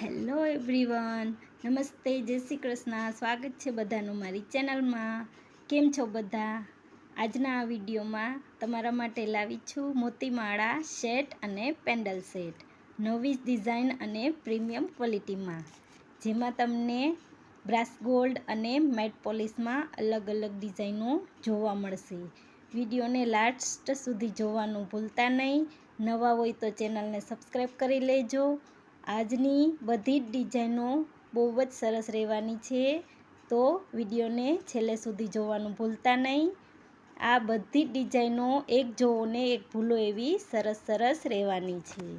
Hello everyone, નમસ્તે, જય શ્રી કૃષ્ણ. સ્વાગત છે બધાનું મારી ચેનલમાં. કેમ છો બધા? આજના આ વિડીયોમાં તમારા માટે લાવી છું મોતીમાળા સેટ અને પેન્ડલ સેટ, નવી ડિઝાઇન અને પ્રીમિયમ ક્વોલિટીમાં, જેમાં તમને બ્રાસ ગોલ્ડ અને મેટ પોલિશમાં અલગ અલગ ડિઝાઇનો જોવા મળશે. વિડીયોને લાસ્ટ સુધી જોવાનું ભૂલતા નહીં. નવા હોય તો ચેનલને સબસ્ક્રાઈબ કરી લેજો. આજની બધી જ ડિઝાઇનો બહુ જ સરસ રહેવાની છે, તો વિડીયોને છેલ્લે સુધી જોવાનું ભૂલતા નહીં. આ બધી જ ડિઝાઇનો એક જોવો ને એક ભૂલો એવી સરસ સરસ રહેવાની છે.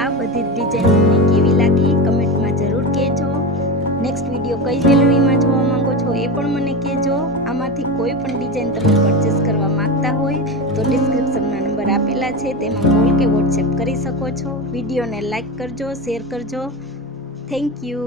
આ બધી ડિઝાઇન તમને કેવી લાગી કમેન્ટમાં જરૂર કહેજો. નેક્સ્ટ વિડીયો કઈ જ્વેલરીમાં જોવા માંગો છો એ પણ મને કહેજો. આમાંથી કોઈ પણ ડિઝાઇન તમે પરચેસ કરવા માંગતા હોય તો ડિસ્ક્રિપ્શનમાં નંબર આપેલા છે, તેમાં કોલ કે વોટ્સએપ કરી શકો છો. વિડીયોને લાઈક કરજો, શેર કરજો. Thank you.